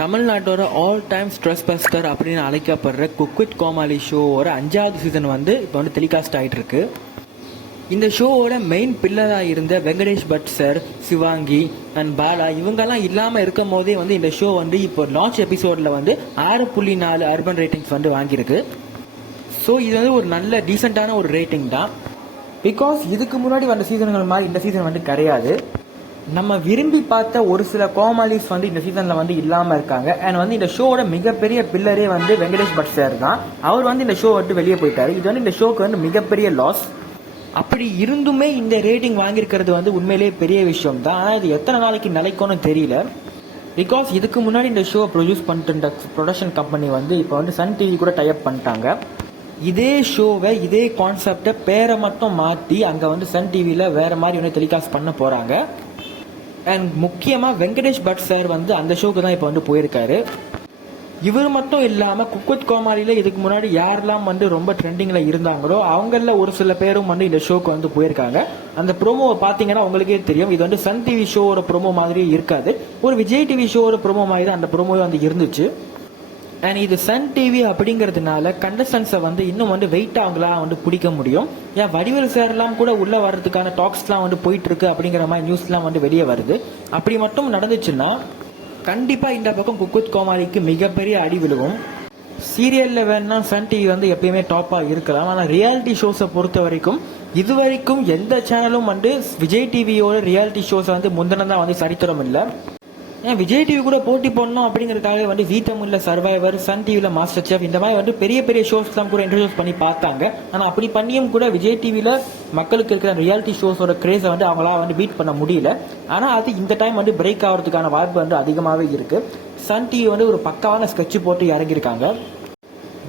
தமிழ்நாட்டோட all time stress buster அப்படின்னு அழைக்கப்படுற cook with கோமாளி ஷோவோட 5வது சீசன் வந்து இப்போ வந்து டெலிகாஸ்ட் ஆகிட்டு இருக்கு. இந்த ஷோவோட மெயின் பில்லராக இருந்த வெங்கடேஷ் பட் சார், சிவாங்கி அண்ட் பாலா இவங்கெல்லாம் இல்லாமல் இருக்கும் போதே வந்து இந்த ஷோ வந்து இப்போ லான்ச் எபிசோடில் வந்து 6.4 அர்பன் ரேட்டிங்ஸ் வந்து வாங்கியிருக்கு. ஸோ இது வந்து ஒரு நல்ல டீசெண்டான ஒரு ரேட்டிங் தான். பிகாஸ் இதுக்கு முன்னாடி வந்த சீசன்கள் மாதிரி இந்த சீசன் வந்து கிடையாது. நம்ம விரும்பி பார்த்த ஒரு சில கோமாளிஸ் வந்து இந்த சீசன்ல வந்து இல்லாம இருக்காங்க. அண்ட் வந்து இந்த ஷோவோட மிகப்பெரிய பில்லரே வந்து வெங்கடேஷ் பட் சார் தான். அவர் வந்து இந்த ஷோ விட்டு வெளியே போயிட்டாரு. இது வந்து இந்த ஷோக்கு வந்து மிகப்பெரிய லாஸ். அப்படி இருந்துமே இந்த ரேட்டிங் வாங்கியிருக்கிறது வந்து உண்மையிலேயே பெரிய விஷயம் தான். ஆனால் இது எத்தனை நாளைக்கு நிலைக்கும்னு தெரியல. பிகாஸ் இதுக்கு முன்னாடி இந்த ஷோ ப்ரொடியூஸ் பண்ணிட்டு இருந்த ப்ரொடக்ஷன் கம்பெனி வந்து இப்போ வந்து சன் டிவி கூட டைப் பண்ணிட்டாங்க. இதே ஷோவை இதே கான்செப்டை பேரை மட்டும் மாற்றி அங்கே வந்து சன் டிவியில் வேற மாதிரி வந்து டெலிகாஸ்ட் பண்ண போகிறாங்க. அண்ட் முக்கியமாக வெங்கடேஷ் பட் சார் வந்து அந்த ஷோக்கு தான் இப்போ வந்து போயிருக்காரு. இவர் மட்டும் இல்லாமல் குக் வித் கோமாளியில் இதுக்கு முன்னாடி யாரெல்லாம் வந்து ரொம்ப ட்ரெண்டிங்கில் இருந்தாங்களோ அவங்களில் ஒரு சில பேரும் வந்து இந்த ஷோக்கு வந்து போயிருக்காங்க. அந்த ப்ரோமோவை பார்த்தீங்கன்னா உங்களுக்கே தெரியும். இது வந்து சன் டிவி ஷோவோட ப்ரோமோ மாதிரியே இருக்காது. ஒரு விஜய் டிவி ஷோவோட ப்ரோமோ மாதிரி தான் அந்த ப்ரோமோவே வந்து இருந்துச்சு. அண்ட் இது சன் டிவி அப்படிங்கிறதுனால கண்டஸ்டன்ஸை வந்து இன்னும் வந்து வெயிட் அவங்களாம் வந்து பிடிக்க முடியும். ஏன் வடிவேல் சார்லாம் கூட உள்ள வர்றதுக்கான டாக்ஸ்லாம் வந்து போயிட்டு இருக்கு அப்படிங்கிற மாதிரி நியூஸ்லாம் வந்து வெளியே வருது. அப்படி மட்டும் நடந்துச்சுன்னா கண்டிப்பாக இந்த பக்கம் குக் வித் கோமாளிக்கு மிகப்பெரிய அடி விழுவும். சீரியலில் வேணா சன் டிவி வந்து எப்பயுமே டாப்பாக இருக்கலாம். ஆனால் ரியாலிட்டி ஷோஸை பொறுத்த வரைக்கும் இது வரைக்கும் எந்த சேனலும் வந்து விஜய் டிவியோட ரியாலிட்டி ஷோஸை வந்து முந்தினதான் வந்து சரித்திரம் இல்லை. ஏன் விஜய் டிவி கூட போட்டி போடணும் அப்படிங்கிறதுக்காக வந்து ஜீ தமிழ்ல சர்வைவர், சன் டிவியில் மாஸ்டர் செஃப் இந்த மாதிரி வந்து பெரிய பெரிய ஷோஸ்லாம் கூட இன்ட்ரடியூஸ் பண்ணி பார்த்தாங்க. ஆனால் அப்படி பண்ணியும் கூட விஜய் டிவியில் மக்களுக்கு இருக்கிற ரியாலிட்டி ஷோஸோட கிரேஸை வந்து அவங்களால வந்து பீட் பண்ண முடியல. ஆனால் அது இந்த டைம் வந்து பிரேக் ஆகிறதுக்கான வாய்ப்பு வந்து அதிகமாகவே இருக்கு. சன் டிவி வந்து ஒரு பக்காவான ஸ்கெட்ச் போட்டு இறங்கியிருக்காங்க.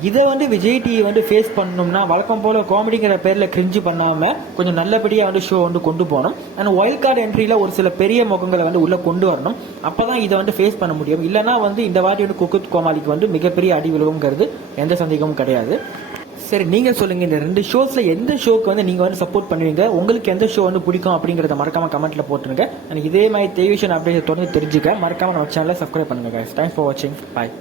இதை வந்து விஜய் டிவி வந்து ஃபேஸ் பண்ணணும்னா வழக்கம் போல காமெடிங்கிற பேரில் கிரிஞ்சு பண்ணாமல் கொஞ்சம் நல்லபடியாக வந்து ஷோ வந்து கொண்டு போகணும். அண்ட் வைல்ட் கார்டு என்ட்ரியில் ஒரு சில பெரிய முகங்களை வந்து உள்ளே கொண்டு வரணும். அப்போ தான் இதை வந்து ஃபேஸ் பண்ண முடியும். இல்லைனா வந்து இந்த வாட்டி வந்து குக் வித் கோமாளிக்கு வந்து மிகப்பெரிய அடி விழுவுங்கிறது எந்த சந்தேகமும் கிடையாது. சரி, நீங்கள் சொல்லுங்கள், இந்த 2 ஷோஸில் எந்த ஷோக்கு வந்து நீங்கள் வந்து சப்போர்ட் பண்ணுவீங்க? உங்களுக்கு எந்த ஷோ வந்து பிடிக்கும் அப்படிங்கிறத மறக்காமல் கமெண்ட்டில் போட்டுருங்க. அண்ட் இதே மாதிரி டெலிவிஷன் அப்டேட் தொடர்ந்து தெரிஞ்சுக்க மறக்காமல் நம்ம சேனலை சப்ஸ்கிரைப் பண்ணுங்கள். தேங்க்ஸ் ஃபார் வாட்சிங். பாய்.